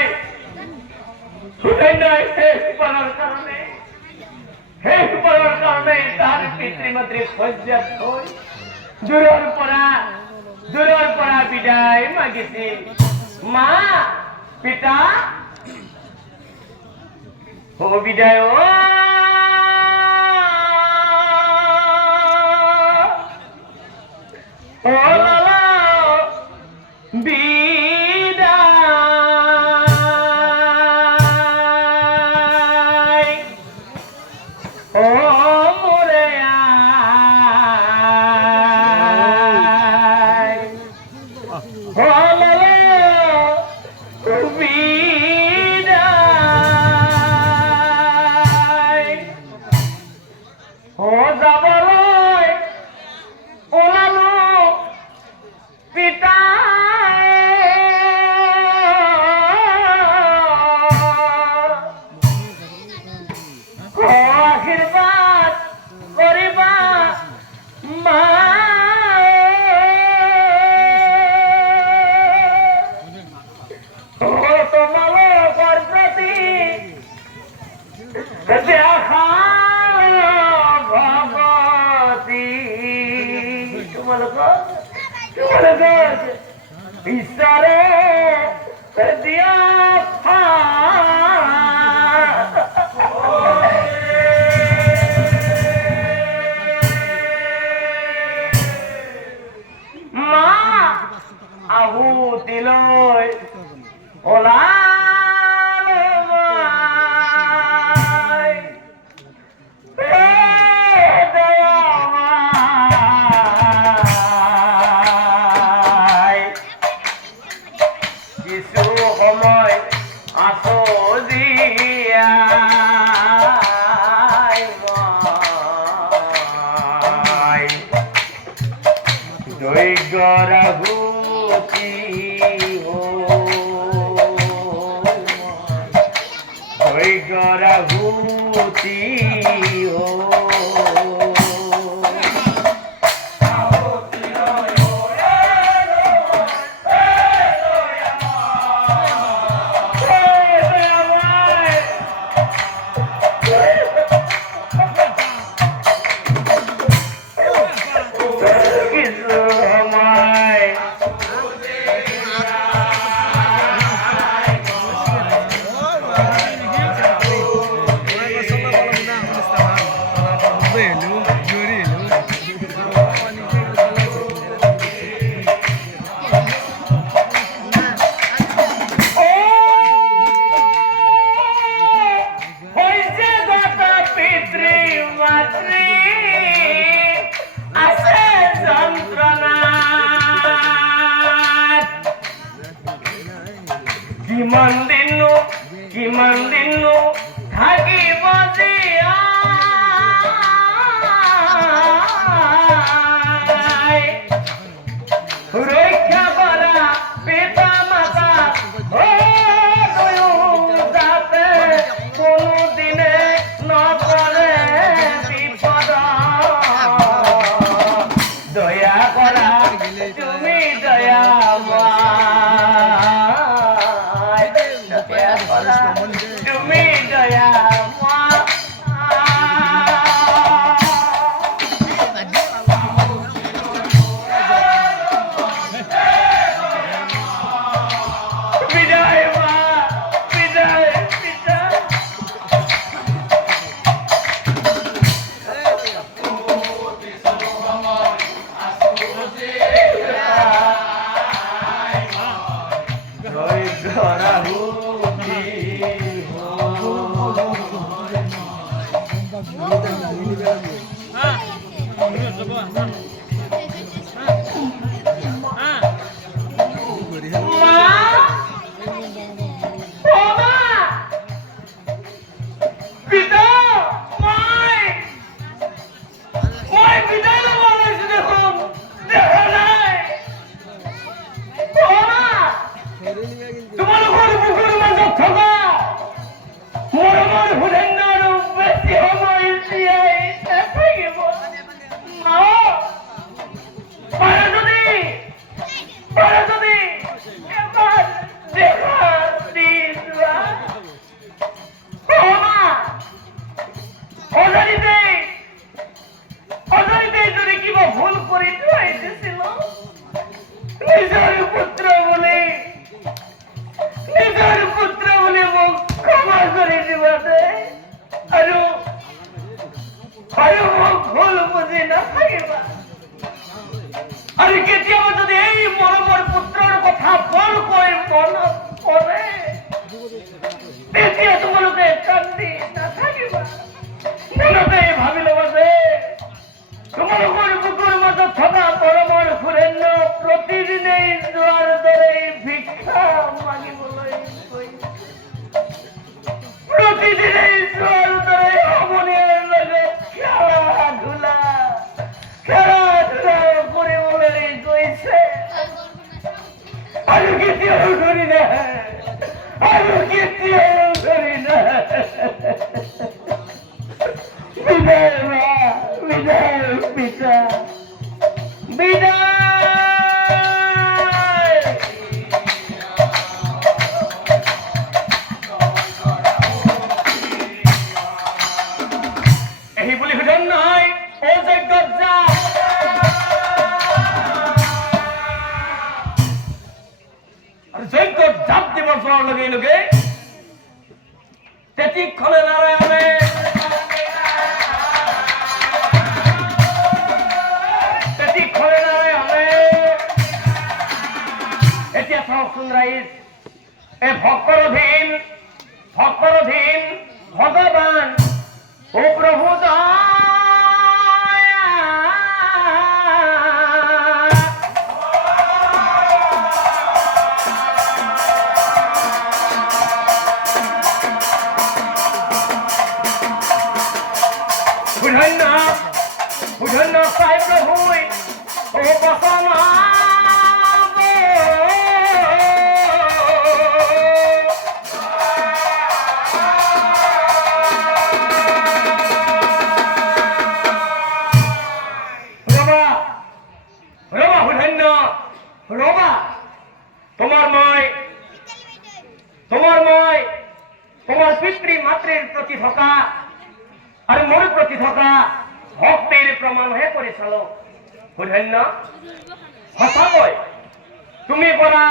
নাই শুনে নাই শেষ করার কারণে তার পিতৃমাতৃ সজ্জাত হই দূরের পরা বিদায় মাগিছি মা পিতা ও বিদায় ও লালা বিদায় ও মোরে আয় ও লালা বিদায় ও যাবলৈ ওলালো পিতা আশীর্বাদ করিবা মা তোমালোকৰ প্ৰতি দেখা ভগতি তোমালোকৰ ঈশ্বৰে দিয়া মা আহুতি লৈ ওলালো মই কিছু সময় আছো জীয়াই মই দৈগৰ আহুতি দৈগৰ আহুতি কিমান দিন থাকিব ৰক্ষা কৰা পিতা মাতা যাতে কোনোদিনে নপৰে বিপদ দয়া কৰা তুমি দয়া তুমি দয়া বিদায় মা বিদায় পিতা তোমালোকৰ বুকুৰ মাজত থকা মৰমৰ ভূধন্য বেছি সময় জীয়াই থাকিব আর কেতিয়াবা যদি এই মৰমৰ পুত্ৰৰ কথা বৰকৈ মনত পৰে তেতিয়া তোমালোকে কান্দি নাথাকিবা মনতে ভাবি ল'বা যে তোমালোকৰ বুকুৰ মাজত থকা মৰমৰ সুৰেণ্য প্ৰতিদিনেই যোৱাৰ দৰে ভিক্ষা মাগিবলৈ প্ৰতিদিনেই যোৱাৰ দৰে সমনীয়াৰ লগত খেলা ধূলা কৰিবলৈ গৈছে আৰু কেতিয়াও ধৰি নাহে আৰু কেতিয়াও ধৰি নাহে বিদায় মা বিদায় পিতা বিদায় এই বুলি সুধন নহয় অযোগ্যত যা যজ্ঞত জাপ দিব যোৱাৰ লগে লগে তেতিক্ষণে নাৰায়ণে এতিয়া চাওকচোন ৰাইজ এই ভক্তৰ অধীন ভগৱান ও প্ৰভু ধন্য পাই প্ৰভুই ও বচনা তোমার পিতৃ মাতৃৰ প্ৰতি থকা আৰু মোৰ প্ৰতি থকা ভক্তিৰ প্ৰমাণহে কৰি চালো। ধন্য সঁচাকৈ তুমি পৰা